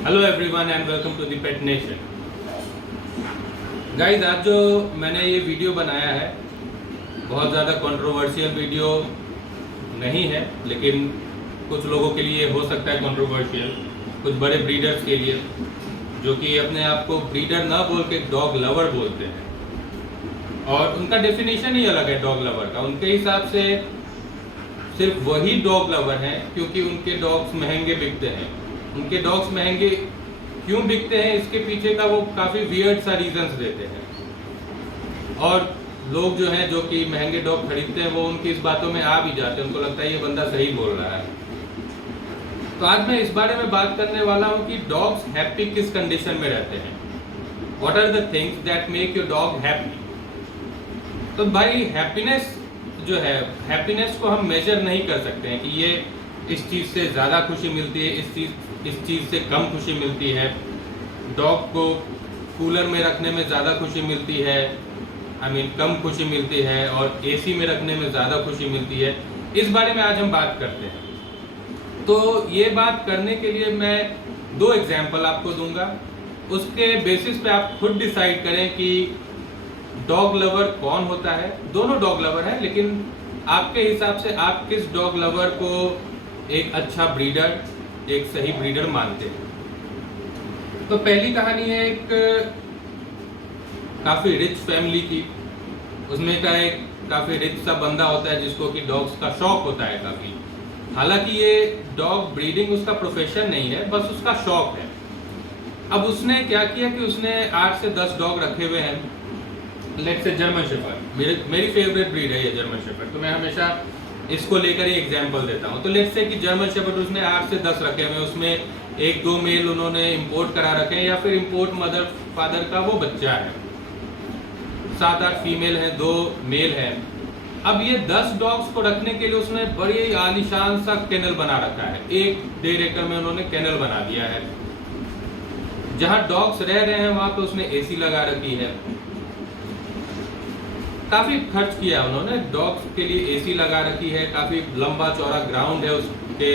Hello everyone and welcome to the pet nation. Guys, आज जो मैंने ये वीडियो बनाया है बहुत ज़्यादा कंट्रोवर्शियल वीडियो नहीं है, लेकिन कुछ लोगों के लिए हो सकता है कंट्रोवर्शियल, कुछ बड़े ब्रीडर्स के लिए जो कि अपने आप को ब्रीडर ना बोल के डॉग लवर बोलते हैं। और उनका डेफिनेशन ही अलग है डॉग लवर का। उनके हिसाब से सिर्फ वही डॉग लवर हैं क्योंकि उनके डॉग्स महंगे बिकते हैं। उनके डॉग्स महंगे क्यों बिकते हैं, इसके पीछे का वो काफ़ी वियर्ड सा रीजंस देते हैं। और लोग जो हैं जो कि महंगे डॉग खरीदते हैं वो उनकी इस बातों में आ भी जाते हैं, उनको लगता है ये बंदा सही बोल रहा है। तो आज मैं इस बारे में बात करने वाला हूँ कि डॉग्स हैप्पी किस कंडीशन में रहते हैं। What are the things that make your dog happy. तो भाई हैप्पीनेस जो है, हैप्पीनेस को हम मेजर नहीं कर सकते हैं कि ये इस चीज़ से ज़्यादा खुशी मिलती है, इस चीज़ से कम खुशी मिलती है। डॉग को कूलर में रखने में ज़्यादा खुशी मिलती है, कम खुशी मिलती है, और एसी में रखने में ज़्यादा खुशी मिलती है। इस बारे में आज हम बात करते हैं। तो ये बात करने के लिए मैं 2 एग्जाम्पल आपको दूंगा, उसके बेसिस पे आप खुद डिसाइड करें कि डॉग लवर कौन होता है। दोनों डॉग लवर हैं, लेकिन आपके हिसाब से आप किस डॉग लवर को एक अच्छा ब्रीडर, एक सही ब्रीडर मानते हैं। तो पहली कहानी है एक काफ़ी रिच फैमिली की। उसमें का एक काफ़ी रिच सा बंदा होता है जिसको कि डॉग्स का शौक होता है काफ़ी। हालांकि ये डॉग ब्रीडिंग उसका प्रोफेशन नहीं है, बस उसका शौक है। अब उसने क्या किया कि उसने 8 से 10 डॉग रखे हुए हैं। लेट्स से जर्मन शेफर्ड, मेरी फेवरेट ब्रीड है ये जर्मन शेफर्ड, तो मैं हमेशा इसको लेकर ही एग्जाम्पल देता हूँ। तो लेट्स से कि जर्मन शेफर्ड उसने 8 से 10 रखे हुए, उसमें 1-2 मेल उन्होंने इंपोर्ट करा रखे हैं, या फिर इंपोर्ट मदर फादर का वो बच्चा है। 7-8 फीमेल है, 2 मेल है। अब ये 10 डॉग्स को रखने के लिए उसने बड़ी आलीशान सा केनल बना रखा है। 1-1.5 एकड़ में उन्होंने केनल बना दिया है। जहाँ डॉग्स रह रहे हैं वहां पे उसने एसी लगा रखी है। काफी खर्च किया उन्होंने, डॉग्स के लिए एसी लगा रखी है, काफी लंबा चौड़ा ग्राउंड है उसके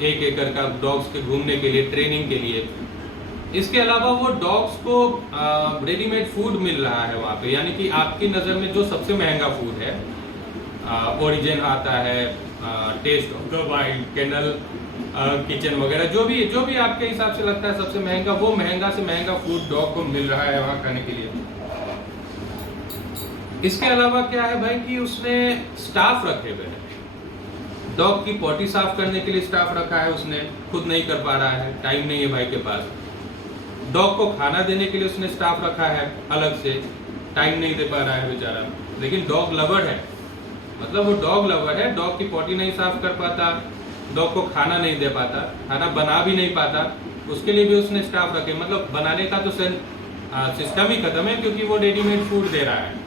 1 एकड़ का डॉग्स के घूमने के लिए, ट्रेनिंग के लिए। इसके अलावा वो डॉग्स को रेडीमेड फूड मिल रहा है वहाँ पे, यानी कि आपकी नज़र में जो सबसे महंगा फूड है, ओरिजिन आता है, taste of the wild, kennel kitchen वगैरह, जो भी आपके हिसाब से लगता है सबसे महंगा, वो महंगा से महंगा फूड डॉग को मिल रहा है वहाँ खाने के लिए। इसके अलावा क्या है भाई कि उसने स्टाफ रखे हुए हैं। डॉग की पॉटी साफ करने के लिए स्टाफ रखा है, उसने खुद नहीं कर पा रहा है, टाइम नहीं है भाई के पास। डॉग को खाना देने के लिए उसने स्टाफ रखा है अलग से, टाइम नहीं दे पा रहा है बेचारा। लेकिन डॉग लवर है, मतलब वो डॉग लवर है, डॉग की पॉटी नहीं साफ कर पाता, डॉग को खाना नहीं दे पाता, खाना बना भी नहीं पाता, उसके लिए भी उसने स्टाफ रखे। मतलब बनाने का तो सिस्टम ही खत्म है, क्योंकि वो रेडीमेड फूड दे रहा है।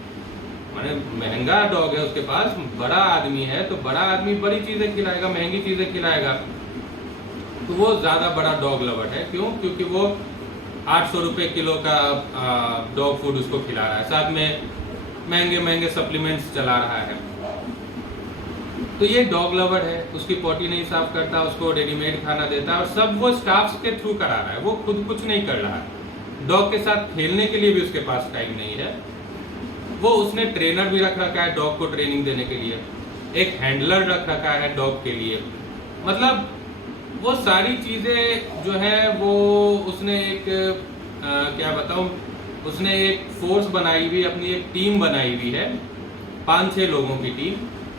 माने महंगा डॉग है उसके पास, बड़ा आदमी है, तो बड़ा आदमी बड़ी चीजें खिलाएगा, महंगी चीजें खिलाएगा, तो वो ज्यादा बड़ा डॉग लवर है। क्यों? क्योंकि वो 800 रुपए किलो का डॉग फूड उसको खिला रहा है, साथ में महंगे महंगे सप्लीमेंट्स चला रहा है। तो ये डॉग लवर है, उसकी पॉटी नहीं साफ करता, उसको रेडीमेड खाना देता है, और सब वो स्टाफ्स के थ्रू करा रहा है, वो खुद कुछ नहीं कर रहा है। डॉग के साथ खेलने के लिए भी उसके पास टाइम नहीं है। वो उसने ट्रेनर भी रख रखा है डॉग को ट्रेनिंग देने के लिए, एक हैंडलर रख रखा है डॉग के लिए। मतलब वो सारी चीज़ें जो है वो उसने एक क्या बताऊं, उसने एक फोर्स बनाई हुई, अपनी एक टीम बनाई हुई है, 5-6 लोगों की टीम,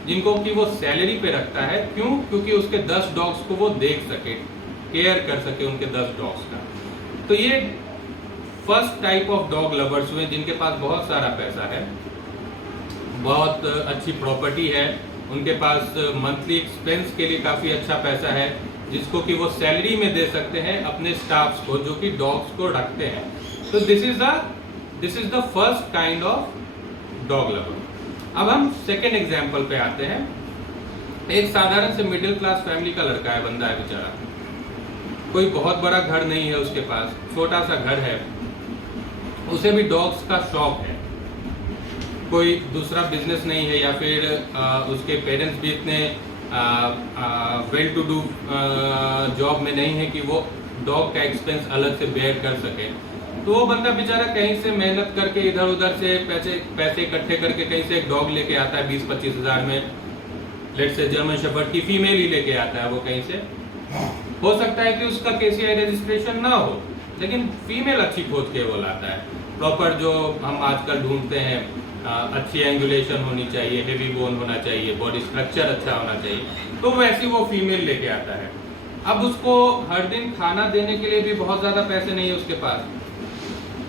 जिनको कि वो सैलरी पे रखता है। क्यों? क्योंकि उसके 10 डॉग्स को वो देख सके, केयर कर सके उनके 10 डॉग्स का। तो ये first type of dog lovers हुए जिनके पास बहुत सारा पैसा है, बहुत अच्छी प्रॉपर्टी है, उनके पास मंथली एक्सपेंस के लिए काफ़ी अच्छा पैसा है, जिसको कि वो सैलरी में दे सकते हैं अपने स्टाफ्स को जो कि डॉग्स को रखते हैं। तो this is the first kind of dog lover. अब हम सेकेंड एग्जाम्पल पे आते हैं। एक साधारण से मिडिल क्लास फैमिली का लड़का है, बंदा है बेचारा, कोई बहुत बड़ा घर नहीं है उसके पास, छोटा सा घर है, उसे भी डॉग्स का शौक है, कोई दूसरा बिजनेस नहीं है, या फिर उसके पेरेंट्स भी इतने वेल टू डू जॉब में नहीं है कि वो डॉग का एक्सपेंस अलग से बेयर कर सके, तो वो बंदा बेचारा कहीं से मेहनत करके इधर उधर से पैसे इकट्ठे करके कहीं से एक डॉग लेके आता है 20-25 हज़ार में, लेट से जर्मन शेफर्ड की फीमेल ही लेके आता है वो कहीं से। हो सकता है कि उसका केसीआई रजिस्ट्रेशन ना हो, लेकिन फीमेल अच्छी खोज के वो लाता है, प्रॉपर जो हम आजकल ढूंढते हैं, अच्छी एंगुलेशन होनी चाहिए, हेवी बोन होना चाहिए, बॉडी स्ट्रक्चर अच्छा होना चाहिए, तो वैसी वो फीमेल लेके आता है। अब उसको हर दिन खाना देने के लिए भी बहुत ज़्यादा पैसे नहीं है उसके पास,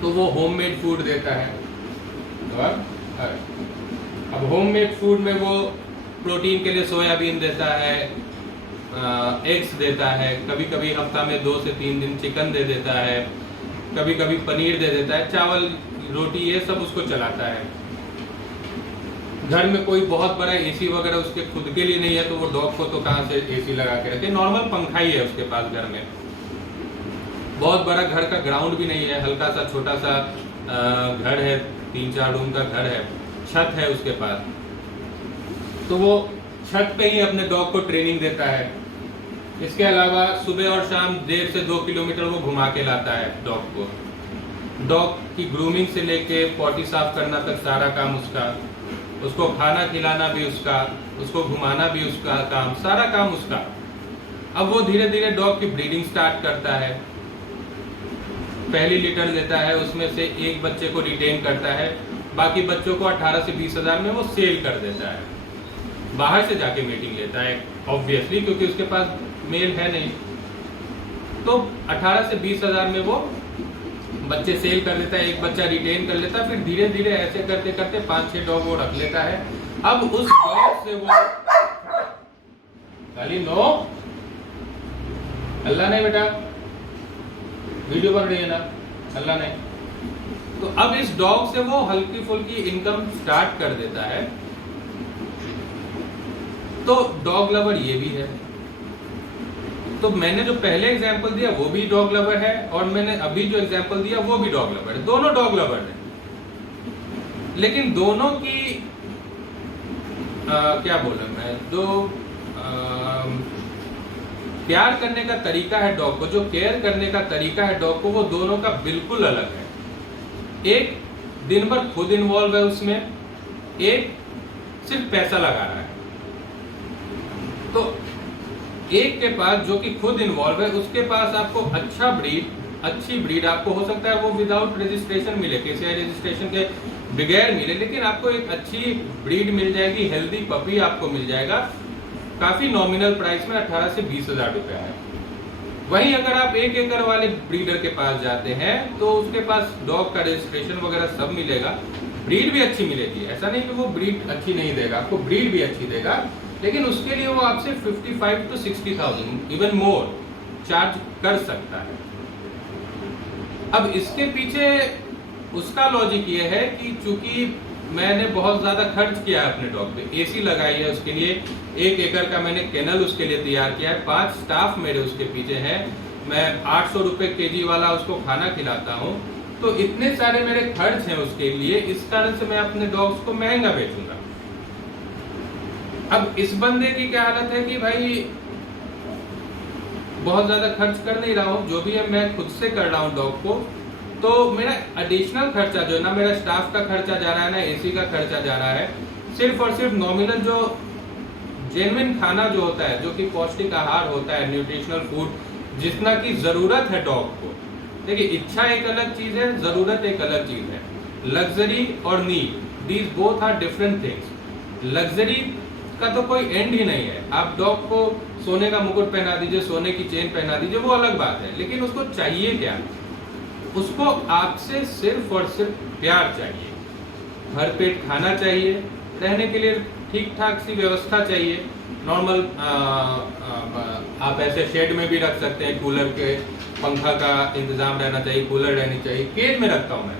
तो वो होममेड फूड देता है। और अब होममेड फूड में वो प्रोटीन के लिए सोयाबीन देता है, एग्स देता है, कभी कभी हफ्ता में 2 से 3 दिन चिकन दे देता है, कभी कभी पनीर दे देता है, चावल रोटी ये सब उसको चलाता है। घर में कोई बहुत बड़ा एसी वगैरह उसके खुद के लिए नहीं है, तो वो डॉग को तो कहाँ से एसी लगा के रखे, नॉर्मल पंखा ही है उसके पास घर में। बहुत बड़ा घर का ग्राउंड भी नहीं है, हल्का सा छोटा सा घर है, 3-4 रूम का घर है, छत है उसके पास, तो वो छत पे ही अपने डॉग को ट्रेनिंग देता है। इसके अलावा सुबह और शाम 1.5 से 2 किलोमीटर वो घुमा के लाता है डॉग को। डॉग की ग्रूमिंग से लेके पॉटी साफ करना तक सारा काम उसका, उसको खाना खिलाना भी उसका, उसको घुमाना भी उसका काम, सारा काम उसका। अब वो धीरे धीरे डॉग की ब्रीडिंग स्टार्ट करता है, पहली लिटर लेता है, उसमें से एक बच्चे को रिटेन करता है, बाकी बच्चों को 18 से 20 हज़ार में वो सेल कर देता है, बाहर से जाके मीटिंग लेता है ऑब्वियसली, क्योंकि उसके पास मेल है नहीं, तो 18 से 20 हज़ार में वो बच्चे सेल कर देता है, एक बच्चा रिटेन कर लेता है, फिर धीरे धीरे ऐसे करते करते 5-6 डॉग वो रख लेता है। अब उस डॉग से वो खाली नो अल्लाह नहीं बेटा, वीडियो बन रही है ना, अल्लाह नहीं, तो अब इस डॉग से वो हल्की फुल्की इनकम स्टार्ट कर देता है। तो डॉग लवर ये भी है, तो मैंने जो पहले एग्जांपल दिया वो भी डॉग लवर है, और मैंने अभी जो एग्जांपल दिया वो भी डॉग लवर है, दोनों डॉग लवर है। लेकिन दोनों की क्या बोला मैं, जो प्यार करने का तरीका है डॉग को, जो केयर करने का तरीका है डॉग को, वो दोनों का बिल्कुल अलग है। एक दिन भर खुद इन्वॉल्व है उसमें, एक सिर्फ पैसा लगा रहा है। तो एक के पास जो कि खुद इन्वॉल्व है, उसके पास आपको अच्छी ब्रीड आपको हो सकता है वो विदाउट रजिस्ट्रेशन मिले, केसीआई रजिस्ट्रेशन के बगैर मिले, लेकिन आपको एक अच्छी ब्रीड मिल जाएगी, हेल्दी पपी आपको मिल जाएगा, काफी नॉमिनल प्राइस में 18 से 20 हज़ार रुपए है। वहीं अगर आप 1 एकड़ वाले ब्रीडर के पास जाते हैं तो उसके पास डॉग का रजिस्ट्रेशन वगैरह सब मिलेगा, ब्रीड भी अच्छी मिलेगी, ऐसा नहीं कि वो ब्रीड अच्छी नहीं देगा, आपको ब्रीड भी अच्छी देगा, लेकिन उसके लिए वो आपसे 55 to 60,000 इवन मोर चार्ज कर सकता है। अब इसके पीछे उसका लॉजिक ये है कि चूंकि मैंने बहुत ज्यादा खर्च किया है अपने डॉग पे, एसी लगाई है उसके लिए, 1 एकड़ का मैंने केनल उसके लिए तैयार किया है, 5 स्टाफ मेरे उसके पीछे हैं, मैं 800 रुपए केजी वाला उसको खाना खिलाता हूँ, तो इतने सारे मेरे खर्च हैं उसके लिए, इस कारण से मैं अपने डॉग्स को महंगा बेचूंगा। अब इस बंदे की क्या हालत है कि भाई बहुत ज्यादा खर्च कर नहीं रहा हूँ, जो भी है मैं खुद से कर रहा हूँ डॉग को, तो मेरा एडिशनल खर्चा जो है ना, मेरा स्टाफ का खर्चा जा रहा है ना, एसी का खर्चा जा रहा है, सिर्फ और सिर्फ नॉमिनल जो जेन्युइन खाना जो होता है, जो कि पौष्टिक आहार होता है, न्यूट्रिशनल फूड, जितना की जरूरत है डॉग को। देखिए, इच्छा एक अलग चीज है, जरूरत एक अलग चीज है। लग्जरी और need, these both are different things. Luxury का तो कोई एंड ही नहीं है, आप डॉग को सोने का मुकुट पहना दीजिए, सोने की चेन पहना दीजिए, वो अलग बात है, लेकिन उसको चाहिए क्या? उसको आपसे सिर्फ और सिर्फ प्यार चाहिए, भर पेट खाना चाहिए, रहने के लिए ठीक ठाक सी व्यवस्था चाहिए, नॉर्मल आप ऐसे शेड में भी रख सकते हैं, कूलर के पंखा का इंतजाम रहना चाहिए, कूलर रहनी चाहिए। केज में रखता हूँ मैं,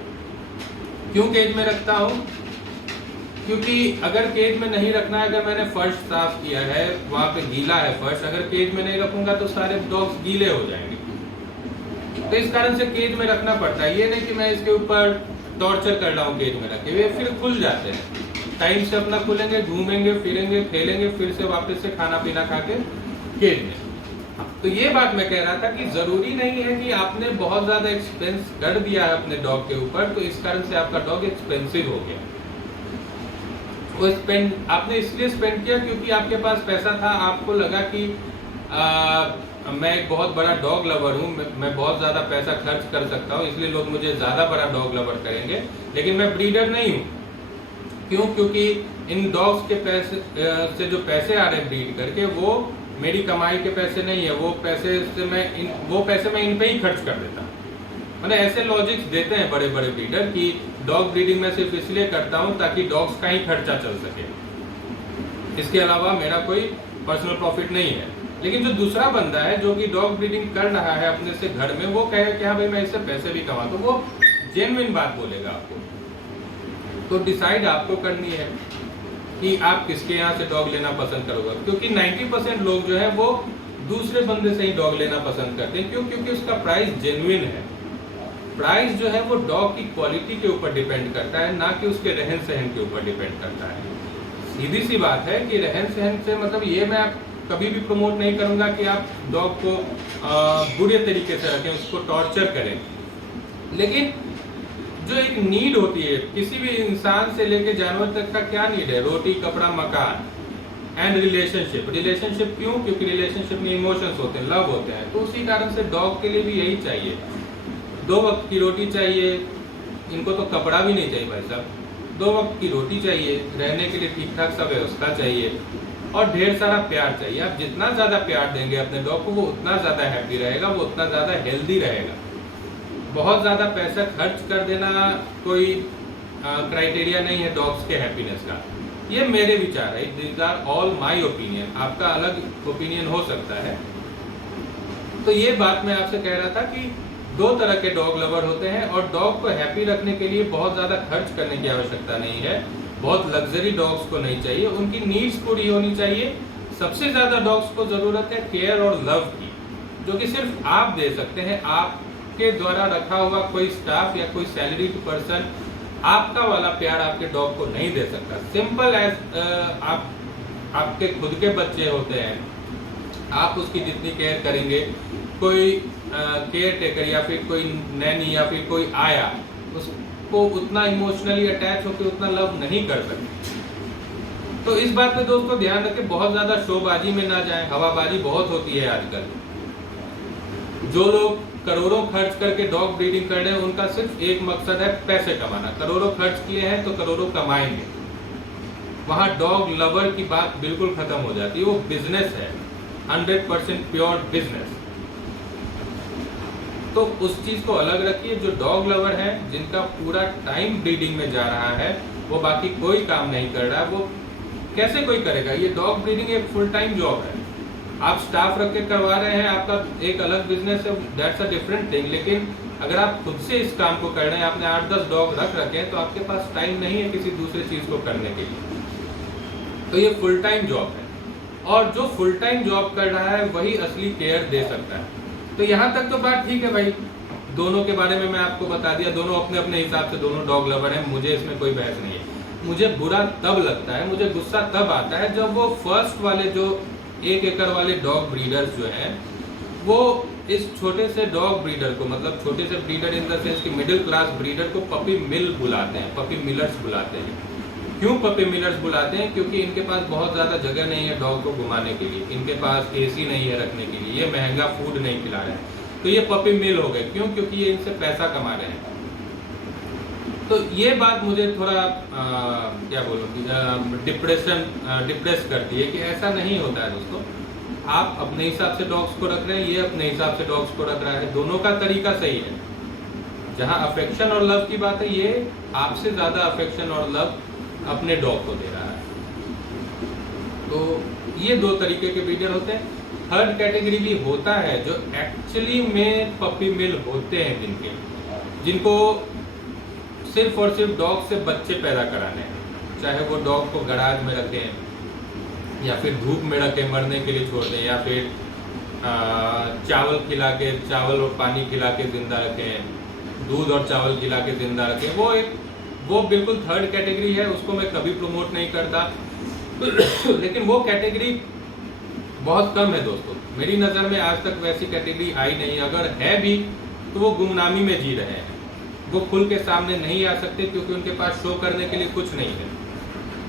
क्यों केज में रखता हूँ? क्योंकि अगर केज में नहीं रखना है, अगर मैंने फर्श साफ किया है, वहां पे गीला है फर्श, अगर केज में नहीं रखूंगा तो सारे डॉग्स गीले हो जाएंगे, तो इस कारण से केज में रखना पड़ता है। ये नहीं कि मैं इसके ऊपर टॉर्चर कर रहा हूँ केज में रख के, वे फिर खुल जाते हैं। टाइम से अपना खुलेंगे, घूमेंगे फिरेंगे, खेलेंगे, फिर से वापस से खाना पीना खा के केज में। तो ये बात मैं कह रहा था कि जरूरी नहीं है कि आपने बहुत ज्यादा एक्सपेंस कर दिया है अपने डॉग के ऊपर तो इस कारण से आपका डॉग एक्सपेंसिव हो गया। वो स्पेंड आपने इसलिए स्पेंड किया क्योंकि आपके पास पैसा था, आपको लगा कि मैं एक बहुत बड़ा डॉग लवर हूँ, मैं बहुत ज़्यादा पैसा खर्च कर सकता हूँ, इसलिए लोग मुझे ज़्यादा बड़ा डॉग लवर करेंगे। लेकिन मैं ब्रीडर नहीं हूँ। क्यों? क्योंकि इन डॉग्स के पैसे से जो पैसे आ रहे हैं ब्रीड करके, वो मेरी कमाई के पैसे नहीं है। वो पैसे मैं इन पे ही खर्च कर देता। मतलब ऐसे लॉजिक्स देते हैं बड़े बड़े ब्रीडर कि डॉग ब्रीडिंग में सिर्फ इसलिए करता हूँ ताकि डॉग्स का ही खर्चा चल सके, इसके अलावा मेरा कोई पर्सनल प्रॉफिट नहीं है। लेकिन जो दूसरा बंदा है जो कि डॉग ब्रीडिंग कर रहा है अपने से घर में, वो कहे कि हाँ भाई मैं इससे पैसे भी कमा, तो वो जेन्युइन बात बोलेगा आपको। तो डिसाइड आपको करनी है कि आप किसके यहाँ से डॉग लेना पसंद करोगे। क्योंकि 90% लोग जो है वो दूसरे बंदे से ही डॉग लेना पसंद करते हैं। क्यों? क्योंकि उसका प्राइस जेन्युइन है। प्राइस जो है वो डॉग की क्वालिटी के ऊपर डिपेंड करता है, ना कि उसके रहन सहन के ऊपर डिपेंड करता है। सीधी सी बात है कि रहन सहन से मतलब ये मैं कभी भी प्रमोट नहीं करूंगा कि आप डॉग को बुरे तरीके से रखें, उसको टॉर्चर करें। लेकिन जो एक नीड होती है किसी भी इंसान से लेकर जानवर तक का, क्या नीड है? रोटी, कपड़ा, मकान एंड रिलेशनशिप। रिलेशनशिप क्यों? क्योंकि रिलेशनशिप में इमोशंस होते हैं, लव होते हैं। तो उसी कारण से डॉग के लिए भी यही चाहिए। 2 वक्त की रोटी चाहिए, इनको तो कपड़ा भी नहीं चाहिए भाई साहब। 2 वक्त की रोटी चाहिए, रहने के लिए ठीक ठाक सा व्यवस्था चाहिए और ढेर सारा प्यार चाहिए। आप जितना ज्यादा प्यार देंगे अपने डॉग को, वो उतना ज्यादा हैप्पी रहेगा, वो उतना ज्यादा हेल्दी रहेगा। बहुत ज्यादा पैसा खर्च कर देना कोई क्राइटेरिया नहीं है डॉग्स के हैप्पीनेस का। ये मेरे विचार है, these are all my opinion. आपका अलग ओपिनियन हो सकता है। तो ये बात मैं आपसे कह रहा था कि 2 तरह के डॉग लवर होते हैं और डॉग को हैप्पी रखने के लिए बहुत ज्यादा खर्च करने की आवश्यकता नहीं है। बहुत लग्जरी डॉग्स को नहीं चाहिए, उनकी नीड्स पूरी होनी चाहिए। सबसे ज्यादा डॉग्स को जरूरत है केयर और लव की, जो कि सिर्फ आप दे सकते हैं। आपके द्वारा रखा हुआ कोई स्टाफ या कोई सैलरीड पर्सन आपका वाला प्यार आपके डॉग को नहीं दे सकता। सिंपल एज आपके खुद के बच्चे होते हैं, आप उसकी जितनी केयर करेंगे, कोई केयर टेकर या फिर कोई नैनी या फिर कोई आया उसको उतना इमोशनली अटैच होकर उतना लव नहीं कर सकते। तो इस बात पे दोस्तों ध्यान रखें, बहुत ज्यादा शोबाजी में ना जाए। हवाबाजी बहुत होती है आजकल। जो लोग करोड़ों खर्च करके डॉग ब्रीडिंग कर रहे हैं, उनका सिर्फ एक मकसद है पैसे कमाना। करोड़ों खर्च किए हैं तो करोड़ों कमाएंगे। वहां डॉग लवर की बात बिल्कुल खत्म हो जाती है। वो बिजनेस है, 100% प्योर बिजनेस। तो उस चीज को अलग रखिए। जो डॉग लवर है, जिनका पूरा टाइम ब्रीडिंग में जा रहा है, वो बाकी कोई काम नहीं कर रहा है, वो कैसे कोई करेगा? ये डॉग ब्रीडिंग एक फुल टाइम जॉब है। आप स्टाफ रख के करवा रहे हैं, आपका एक अलग बिजनेस है, दैट्स अ डिफरेंट थिंग। लेकिन अगर आप खुद से इस काम को कर रहे हैं, आपने 8-10 डॉग रख रखे हैं, तो आपके पास टाइम नहीं है किसी दूसरे चीज को करने के लिए। तो ये फुल टाइम जॉब है और जो फुल टाइम जॉब कर रहा है वही असली केयर दे सकता है। तो यहाँ तक तो बात ठीक है भाई, दोनों के बारे में मैं आपको बता दिया। दोनों अपने अपने हिसाब से दोनों डॉग लवर हैं, मुझे इसमें कोई बहस नहीं है। मुझे बुरा तब लगता है, मुझे गुस्सा तब आता है जब वो फर्स्ट वाले जो 1 एकड़ वाले डॉग ब्रीडर्स जो हैं, वो इस छोटे से डॉग ब्रीडर को, मतलब छोटे से ब्रीडर इन द सेंस कि मिडिल क्लास ब्रीडर को पपी मिल बुलाते हैं, पपी मिलर्स बुलाते हैं। क्यों पपी मिलर्स बुलाते हैं? क्योंकि इनके पास बहुत ज़्यादा जगह नहीं है डॉग को घुमाने के लिए, इनके पास एसी नहीं है रखने के लिए, ये महंगा फूड नहीं खिला रहे हैं, तो ये पपी मिल हो गए। क्यों? क्योंकि ये इनसे पैसा कमा रहे हैं। तो ये बात मुझे थोड़ा क्या बोलूँ, डिप्रेस करती है कि ऐसा नहीं होता है दोस्तों। आप अपने हिसाब से डॉग्स को रख रहे हैं, ये अपने हिसाब से डॉग्स को रख रहा है, दोनों का तरीका सही है। जहाँ अफेक्शन और लव की बात है, ये आपसे ज़्यादा अफेक्शन और लव अपने डॉग को दे रहा है। तो ये 2 तरीके के ब्रीडर होते हैं। थर्ड कैटेगरी भी होता है जो एक्चुअली में पपी मिल होते हैं, जिनको सिर्फ और सिर्फ डॉग से बच्चे पैदा कराने हैं, चाहे वो डॉग को गराज में रखें या फिर धूप में रखें मरने के लिए छोड़ दें, या फिर चावल खिला के, चावल और पानी खिला के जिंदा रखें, दूध और चावल खिला के जिंदा रखें। वो एक वो बिल्कुल थर्ड कैटेगरी है, उसको मैं कभी प्रमोट नहीं करता। लेकिन वो कैटेगरी बहुत कम है दोस्तों, मेरी नज़र में आज तक वैसी कैटेगरी आई नहीं। अगर है भी तो वो गुमनामी में जी रहे हैं, वो खुल के सामने नहीं आ सकते क्योंकि उनके पास शो करने के लिए कुछ नहीं है।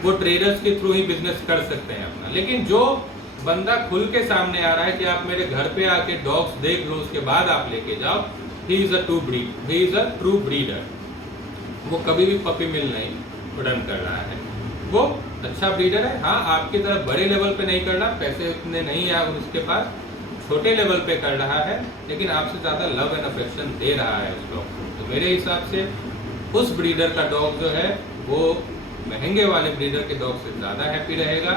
वो ट्रेडर्स के थ्रू ही बिजनेस कर सकते हैं अपना। लेकिन जो बंदा खुल के सामने आ रहा है कि आप मेरे घर पे आके डॉग्स देख लो, उसके बाद आप लेके जाओ, he is a true breeder. वो कभी भी पपी मिल नहीं रन कर रहा है, वो अच्छा ब्रीडर है। हाँ, आपकी तरफ बड़े लेवल पे नहीं कर रहा, पैसे उतने नहीं है और उसके पास छोटे लेवल पे कर रहा है, लेकिन आपसे ज़्यादा लव एंड अफेक्शन दे रहा है उस डॉग को। तो मेरे हिसाब से उस ब्रीडर का डॉग जो है वो महंगे वाले ब्रीडर के डॉग से ज़्यादा हैप्पी रहेगा,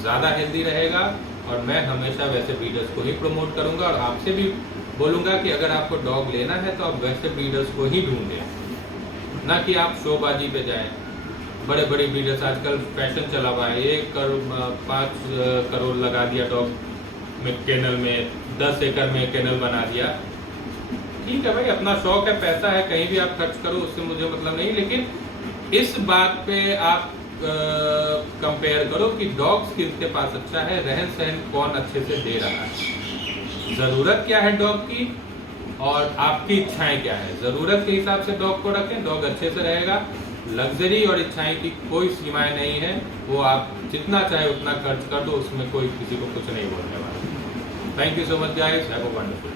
ज़्यादा हेल्दी रहेगा। और मैं हमेशा वैसे ब्रीडर्स को ही प्रमोट करूँगा और आपसे भी बोलूँगा कि अगर आपको डॉग लेना है तो आप वैसे ब्रीडर्स को ही ढूंढें, ना कि आप शोबाजी पे जाएं। बड़े बड़े ब्रीडर्स आजकल फैशन चला हुआ है, 5 करोड़ लगा दिया डॉग में, केनल में 10 एकड़ में केनल बना दिया। ठीक है भाई, अपना शौक है, पैसा है, कहीं भी आप खर्च करो, उससे मुझे मतलब नहीं। लेकिन इस बात पे आप कंपेयर करो कि डॉग्स किसके पास अच्छा है, रहन सहन कौन अच्छे से दे रहा है, ज़रूरत क्या है डॉग की और आपकी इच्छाएं क्या है। ज़रूरत के हिसाब से डॉग को रखें, डॉग अच्छे से रहेगा। लग्जरी और इच्छाएं की कोई सीमाएं नहीं है, वो आप जितना चाहे उतना खर्च कर दो, उसमें कोई किसी को कुछ नहीं बोलने वाला। Thank you so much guys, have a wonderful.